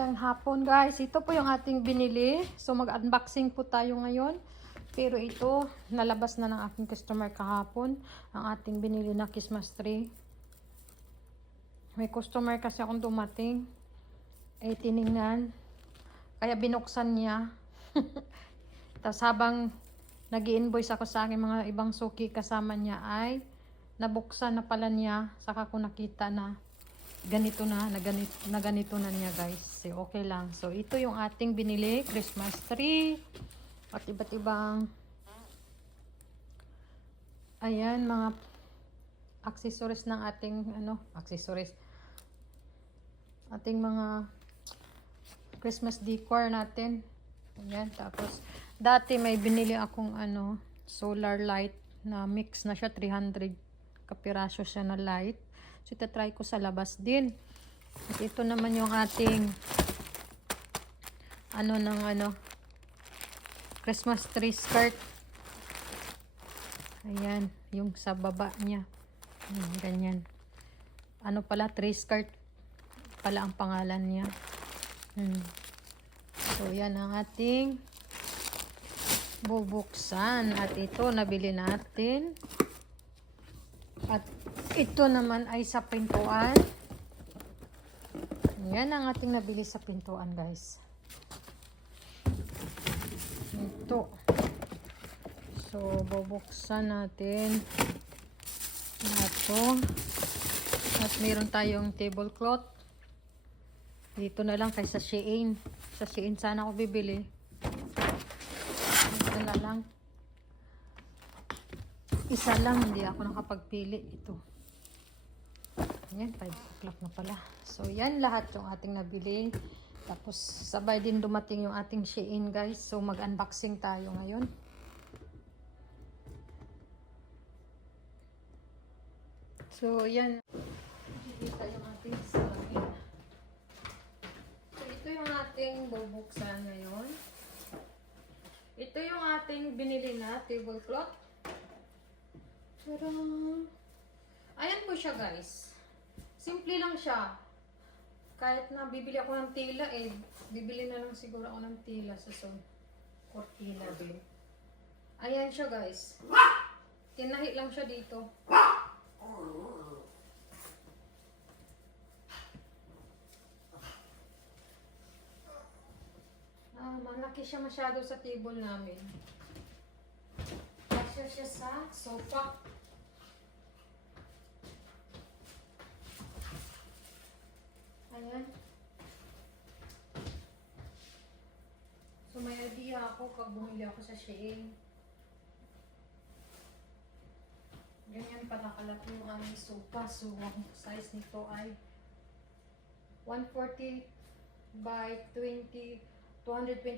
Magandang hapon guys. Ito po yung ating binili. So mag-unboxing po tayo ngayon. Pero ito, nalabas na ng aking customer kahapon. Ang ating binili na Christmas tree. May customer kasi akong dumating. Eh tiningnan. Kaya binuksan niya. Tapos habang nag-i-invoice ako sa aking mga ibang suki kasama niya ay nabuksan na pala niya. Saka ko nakita na ganito na ganito na niya guys. So, okay lang. So ito yung ating binili Christmas tree at iba't ibang ayan mga accessories ng ating accessories, ating mga Christmas decor natin. Ayan, tapos dati may binili akong solar light na mix na siya, 300 kapiraso siya na light. So, itatry ko sa labas din. At ito naman yung ating Christmas tree skirt. Ayan, yung sa baba niya. Ganyan. Tree skirt pala ang pangalan niya. So, yan ang ating bubuksan. At ito, nabili natin. At ito naman ay sa pintuan. Yan ang ating nabili sa pintuan guys. Ito. So, bubuksan natin. Ito. At meron tayong tablecloth. Dito na lang kaysa Shein. Sa Shein sana ako bibili. Ito na lang. Isa lang, hindi ako nakapagpili. Ito. Ayan, 5 o'clock na pala. So, yan lahat yung ating nabili. Tapos, sabay din dumating yung ating Shein, guys. So, mag-unboxing tayo ngayon. So, yan. Nakikita yung ating salamin. So, ito yung ating bubuksan ngayon. Ito yung ating binili na tablecloth. Ayan po siya guys. Simple lang siya. Kahit na bibili ako ng tela bibili na lang siguro ako ng tela sa cortina din. Ayan siya guys. Tinahi lang siya dito. Malaki siya masyado sa table namin. Kasya siya sa sofa. Ayan. So, may idea ako pag bumili ako sa Shein. Ganyan pala kalaki yung aming sofa. So, ang size nito ay 140 by 220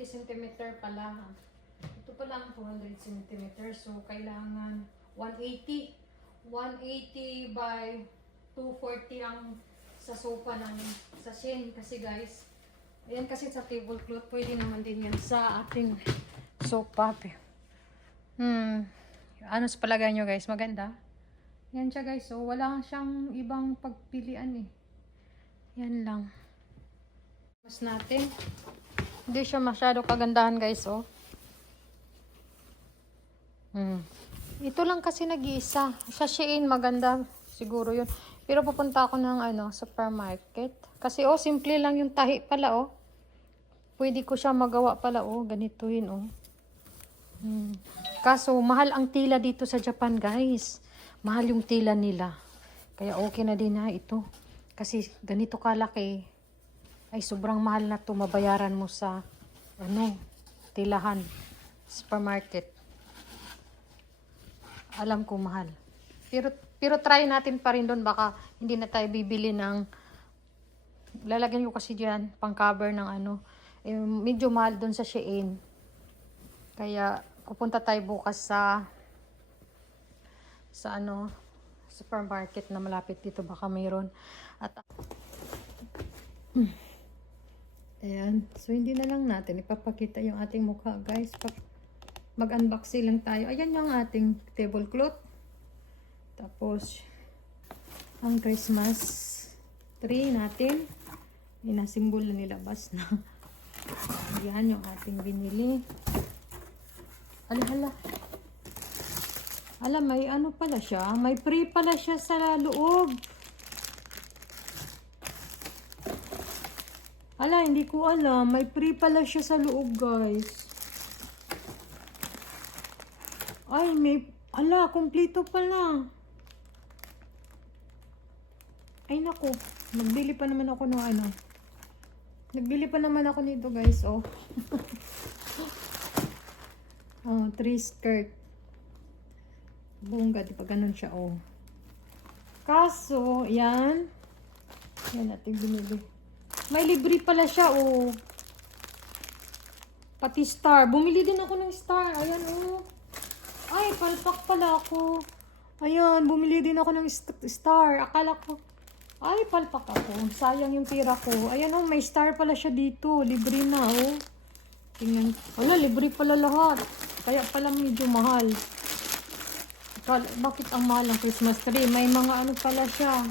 cm pala. Ito pala ang 200 cm. So, kailangan 180 by 240 ang sa sofa namin sa Shein kasi guys. Ayan kasi sa tablecloth, pwede naman din yan sa ating sofa. Ano sa palagay nyo guys? Maganda? Yan siya guys. So, wala siyang ibang pagpilian Yan lang. Mas natin. Hindi siya masyado kagandahan guys Ito lang kasi nag-iisa. Sa Shein maganda siguro yun. Pero pupunta ako ng supermarket. Kasi simple lang yung tahi pala Pwede ko siya magawa pala ganito yun Kaso mahal ang tela dito sa Japan guys. Mahal yung tela nila. Kaya okay na din ito. Kasi ganito kalaki ay sobrang mahal na to, mabayaran mo sa tilahan, supermarket. Alam ko mahal. Pero try natin pa rin doon, baka hindi na tayo bibili ng lalagyan ko kasi diyan pang cover ng medyo mahal doon sa Shein. Kaya pupunta tayo bukas sa supermarket na malapit dito, baka mayroon. At ayan. So, hindi na lang natin ipapakita yung ating mukha, guys. Mag-unboxing lang tayo. Ayan yung ating tablecloth. Tapos, ang Christmas tree natin. Inasimbol na nilabas na. Yan yung ating binili. Hala. Alam, may ano pala siya. May free pala siya sa loob. Ala, hindi ko alam. May free pala siya sa loob, guys. Ay, may... Ala, kumpleto pala. Ay, naku. Nagbili pa naman ako ng ano. Nagbili pa naman ako nito, guys. Oh. Oh, 3 skirt. Bongga, di pa ganun siya, oh. Kaso, yan. Yan natin binili. May libre pala siya, oh. Pati star. Bumili din ako ng star. Ayan, oh. Ay, palpak pala ako. Ayan, bumili din ako ng star. Akala ko, ay, palpak ako. Sayang yung pira ko. Ayan, oh, may star pala siya dito. Libre na, oh. Tingnan. Wala, libre pala lahat. Kaya pala medyo mahal. Bakit ang mahal ng Christmas tree? May mga ano pala siya.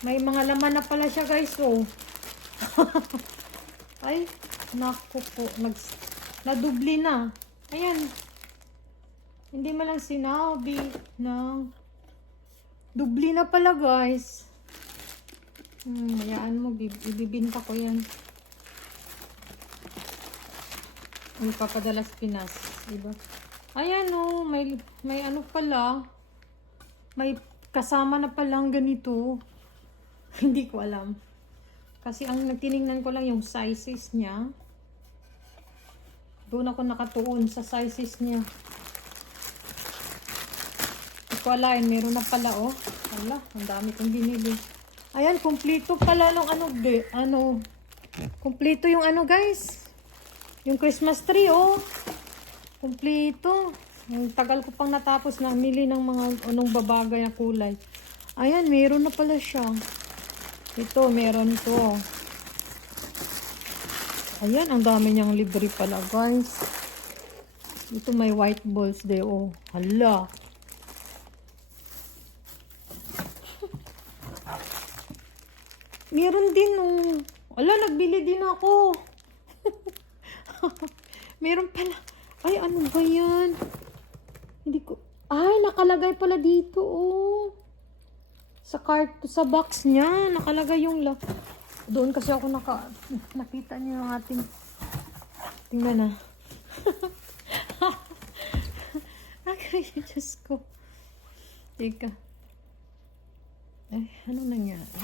May mga laman na pala siya, guys, oh. Ay, naku po. Nadubli na. Ayan. Hindi man lang sinabi na dubli na pala, guys. Hayaan mo, ibibinta ko yan. Ang papadala sa Pinas, diba? Ayan, oh, may ano pala. May kasama na palang ganito. Hindi ko alam. Kasi ang nagtiningnan ko lang yung sizes niya. Doon ako nakatuon sa sizes niya. Hindi ko alam, meron na pala, oh. Wala, ang dami kong binili. Ayan, kumpleto pala ng kumpleto yung ano, guys. Yung Christmas tree, oh. Kumpleto. Yung tagal ko pang natapos na mili ng mga anong babagay na kulay. Ayan, meron na pala siya. Ito, meron to. Ayan, ang dami niyang libre pala, guys. Ito may white balls de, oh. Hala. Meron din, oh. Ala, nagbili din ako. Meron pala. Ay, ano ba yan? Hindi ko... Ay, nakalagay pala dito, oh. Sa box niya, nakalagay yung doon kasi ako nakita niyo yung ating... Tingnan na. Ay, Diyos ko. Teka. Ay, ano nangyari?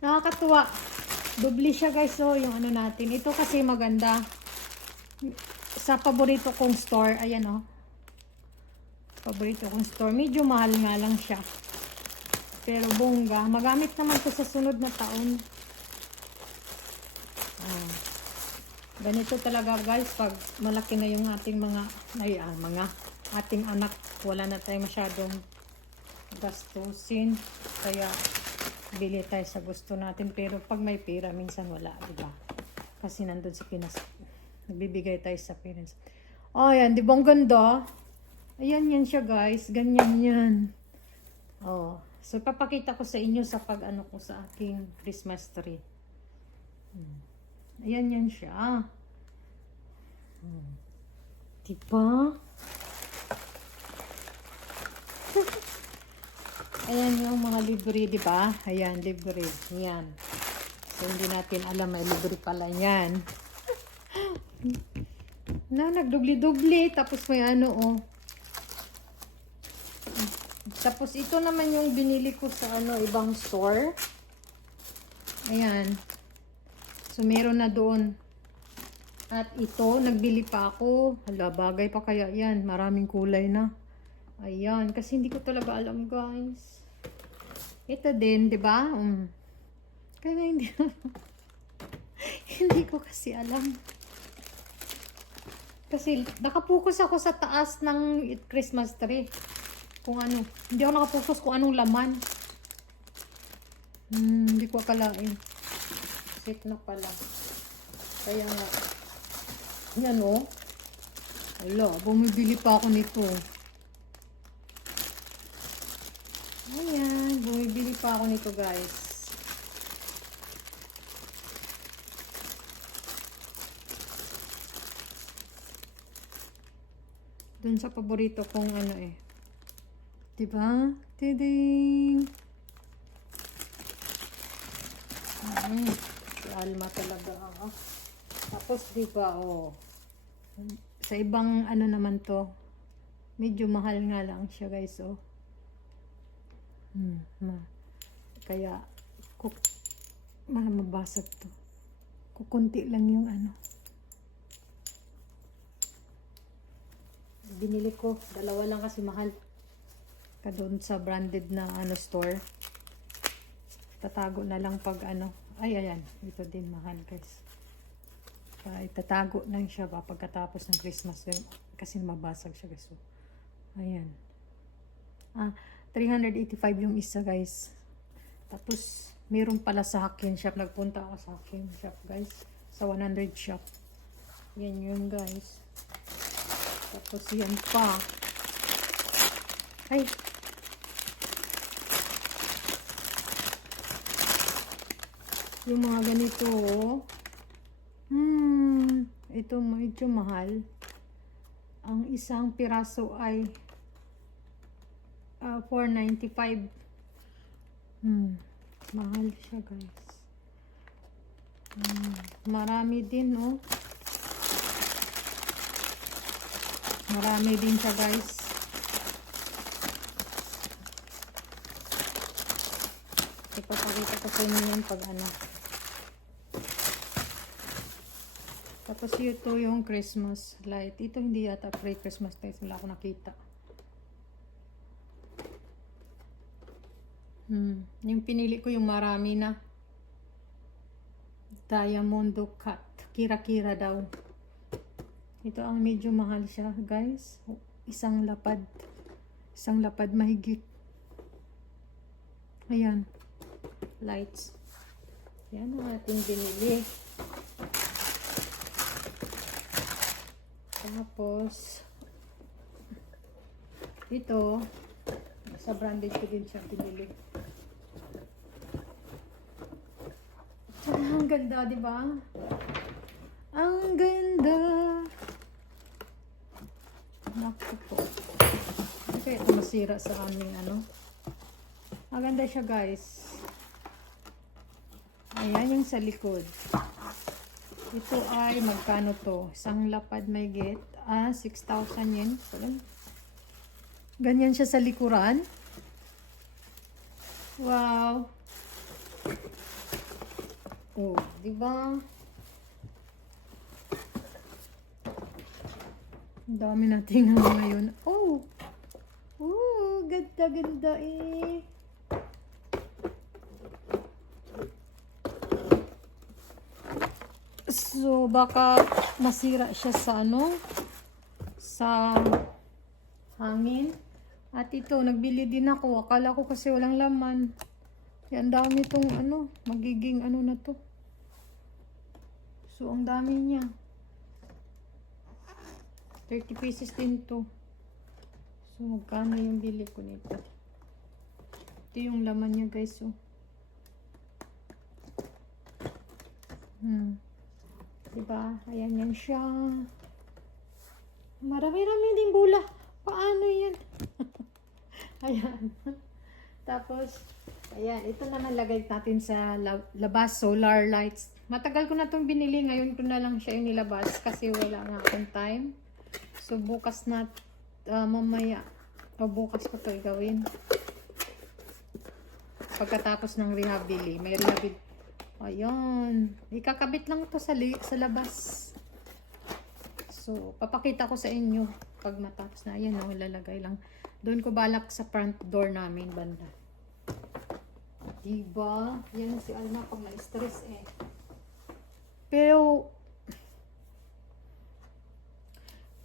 Nakakatuwa. Dubli siya, guys, so yung ano natin. Ito kasi maganda. Sa paborito kong store, ayan, oh. Paborito kong store. Medyo mahal nga lang siya. Pero bongga. Magamit naman ko sa sunod na taon. Ganito talaga, guys, pag malaki na yung ating mga ating anak. Wala na tayo masyadong gastusin. Kaya bili tayo sa gusto natin, pero pag may pera minsan wala, diba? Kasi nandun sa Pinas, nagbibigay tayo sa parents. Oh, yan, di ba ang ganda? Ayan, yan siya, guys, ganyan yan. Oh, so papakita ko sa inyo sa pag-ano ko sa aking Christmas tree. Ayan, yan siya. Diba? Ayan yung mga libre, di ba? Ayan, libre. Ayan. So, hindi natin alam, may libre pala yan. Nagdubli-dubli. Tapos may ano, oh. Tapos ito naman yung binili ko sa ibang store. Ayan. So, meron na doon. At ito, nagbili pa ako. Hala, bagay pa kaya yan. Maraming kulay na. Ayan, kasi hindi ko talaga alam, guys. Ito din, 'di ba? Kaya hindi hindi ko kasi alam. Kasi nakapokus ako sa taas ng Christmas tree. Kung ano, hindi ako nakapokus kung anong laman. Hindi ko akalain. Set na pala. Kaya nga. Yan, oh. Wala, bumibili pa ako nito. Bumibili pa ako nito, guys. Dun sa paborito kong ano eh. Diba? Tiding! Si Alma talaga. Tapos diba, oh. Sa ibang ano naman to. Medyo mahal nga lang siya, guys, oh. Kaya, mabasag to. Kukunti lang yung ano. Binili ko. Dalawa lang kasi mahal. Doon sa branded na ano store. Tatago na lang pag ano. Ay, ayan. Ito din mahal, guys. Itatago lang siya ba pagkatapos ng Christmas. Kasi mabasag siya, guys. So, ayan. 385 yung isa, guys. Tapos, meron pala sa Hakin Shop. Nagpunta ako sa Hakin Shop, guys. Sa 100 Shop. Yan yun, guys. Tapos, yan pa. Ay! Yung mga ganito, ito medyo mahal. Ang isang piraso ay 495. Mahal siya, guys. Marami din, oh. Marami din siya, guys. Ipapakita ko sa inyo yan pag ano. Tapos ito yung Christmas light. Ito hindi yata pre-Christmas lights. Wala ako nakita. Yung pinili ko yung marami na. Diamondo cut. Kira-kira daw. Ito ang medyo mahal siya, guys. Isang lapad. Isang lapad mahigit. Ayan. Lights. Yan ang ating binili. Tapos, ito, sa branded ko din siya binili. Ang ganda, di ba? Ang ganda. Naku po. Okay, ito masira sa aming ano. Maganda siya, guys. Ayan yung sa likod. Ito ay magkano to? Isang lapad may get. 6,000 yen. Ganyan siya sa likuran. Wow. Oh, di ba? Ang dami nating ano ngayon. Oh. Oh, ganda-ganda eh. So, baka masira siya sa ano, sa hangin. At ito, nagbili din ako. Akala ko kasi walang laman. Yan, dami itong ano, magiging ano na to. So, ang dami niya. 30 pieces din to. So, magkano yung bili ko nito? Ito yung laman niya, guys. So. Diba? Ayan yan siya. Marami-rami din bula. Paano yan? Ayan. Tapos, ayan. Ito naman lagay natin sa labas. Solar lights. Matagal ko na itong binili. Ngayon ko na lang siya inilabas kasi wala nga akong time. So, bukas na mamaya. O bukas ko ito gawin. Pagkatapos ng rehabili. May rehabili. Ayan. Ikakabit lang ito sa labas. So, papakita ko sa inyo pag matapos na. Ayan, oh, ilalagay lang. Doon ko balak sa front door namin, banda. Diba? Yan si Alma pag na-stress eh. Pero,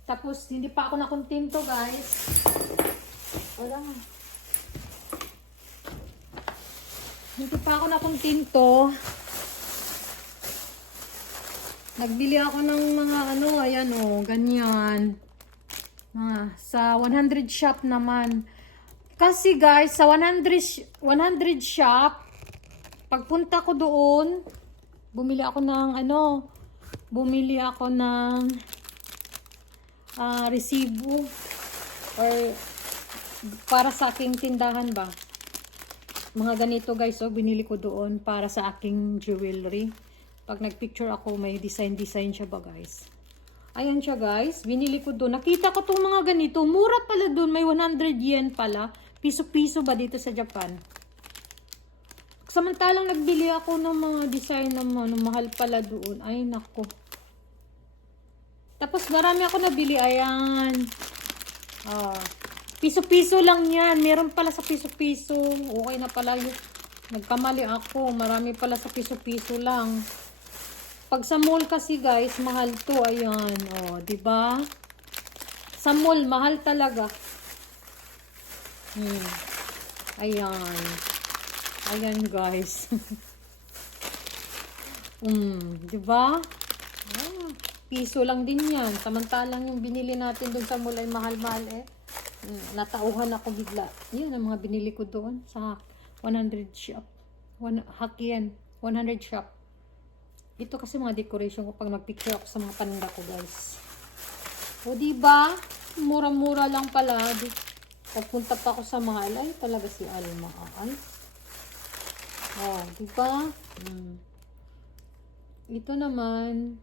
tapos, hindi pa ako nakontento, guys. Wala nga. Hindi pa ako nakontento. Nagbili ako ng mga ano, ayan o, ganyan. Sa 100 shop naman. Kasi guys, sa 100 shop, pagpunta ko doon, bumili ako ng resibo or para sa aking tindahan ba. Mga ganito guys, binili ko doon para sa aking jewelry. Pag nagpicture ako, may design siya ba guys. Ayan siya guys, binili ko doon. Nakita ko tong mga ganito, mura pala doon, may 100 yen pala. Piso-piso ba dito sa Japan? Samantalang nagbili ako ng mga design na mahal pala doon. Ay nako. Tapos marami ako nabili, ayan. Piso-piso lang yan. Meron pala sa piso-piso. Okay na pala yun. Nagkamali ako. Marami pala sa piso-piso lang. Pag sa mall kasi guys, mahal to. Ayan. Diba? Sa mall, mahal talaga. Ayan. Ayan guys. Diba? Piso lang din yan. Samantalang yung binili natin dun sa mall ay mahal-mahal eh. Natauhan ako bigla. Yan ang mga binili ko doon sa 100 shop. Hakien, 100 shop. Ito kasi mga decoration ko pag nagpicture ako sa mga paninda ko guys. O diba? Mura-mura lang pala. Pagpunta pa ako sa mahal. Ay talaga si Alma. Ay. Diba? Ito naman,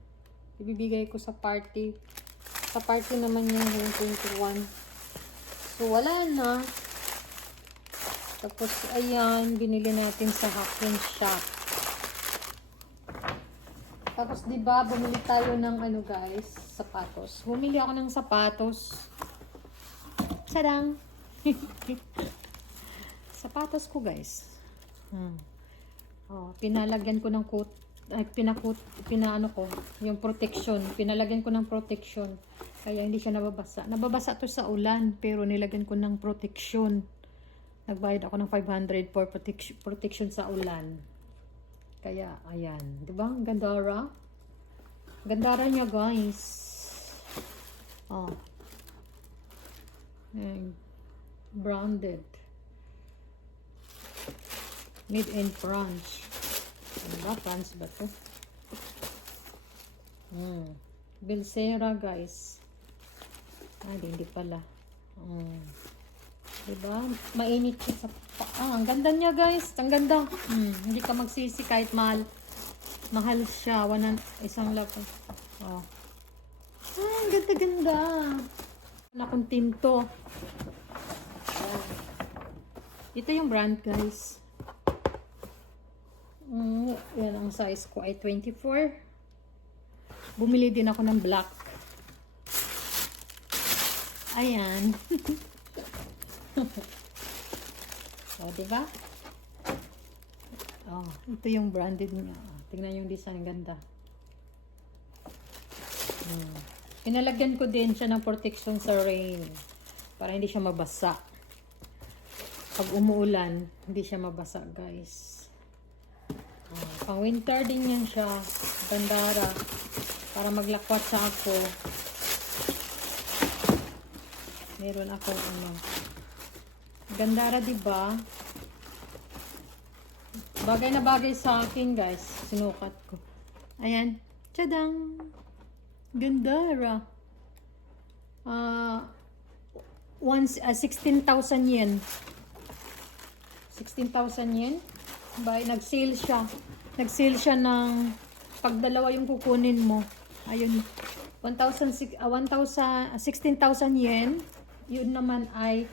ibibigay ko sa party. Sa party naman yung 21. So, wala na. Tapos, ayan, binili natin sa Hakuen Shop. Tapos, diba, bumili tayo ng guys, sapatos. Bumili ako ng sapatos. Tadang! Sapatos ko, guys. Pinalagyan ko ng coat. Yung protection. Pinalagyan ko ng protection. Kaya hindi siya nababasa. Nababasa to sa ulan, pero nilagyan ko ng protection. Nagbayad ako ng 500 for protection sa ulan. Kaya, ayan. Diba? Gandara. Gandara niya, guys. Branded. Made in France. Ano ba? France ba to? Belcera, guys. Hindi pala. Diba? Mainit siya sa paa. Ang ganda niya, guys. Ang ganda. Hindi ka magsisi kahit mahal. Mahal siya. Isang lako. Ang ganda-ganda. Nakong tinto. Ito yung brand, guys. Yan ang size ko ay 24. Bumili din ako ng black. Ayan. Diba? Ito yung branded niya. Tingnan yung design, ganda. Pinalagyan ko din siya ng protection sa rain para hindi siya mabasa. Pag umuulan, hindi siya mabasa, guys. Pang winter din yan siya. Gandara. Para maglakwat sa ako. Meron akong Gandara, diba? Bagay na bagay sa akin, guys. Sinukat ko. Ayan. Tadang! Gandara. 16,000 yen. 16,000 yen. Nag-sale siya. Nag-sale siya ng pag dalawa yung kukunin mo. Ayun. 16,000 yen. Yun naman ay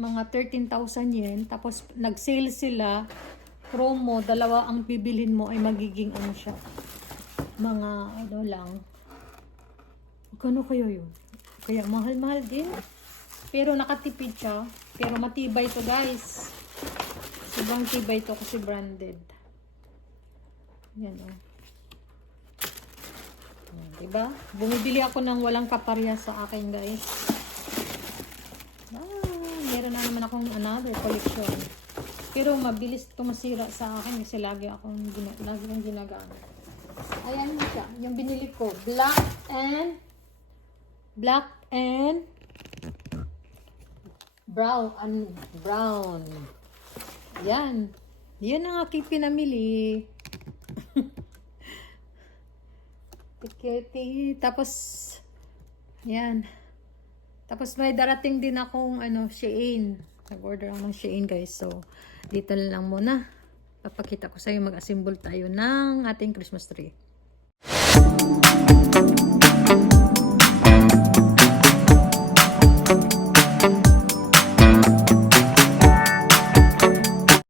mga 13,000 yen. Tapos nag-sale sila. Promo, dalawa ang bibilhin mo ay magiging siya. Mga lang. Kano kayo yun? Kaya mahal-mahal din. Pero nakatipid siya. Pero matibay to, guys. Sobrang tibay to kasi branded. Yan diba? Bumibili ako ng walang kaparya sa akin, guys. Meron na naman akong another collection. Pero mabilis ito masira sa akin kasi lagi akong ginagamit. Ayan siya. Yung binili ko. Black and brown. Yan. Yan ang aking pinamili. Tiketi. Tapos, yan. Tapos may darating din akong Shein. Nag-order ako ng Shein guys. So, dito na lang muna. Papakita ko sa iyo mag-assemble tayo ng ating Christmas tree.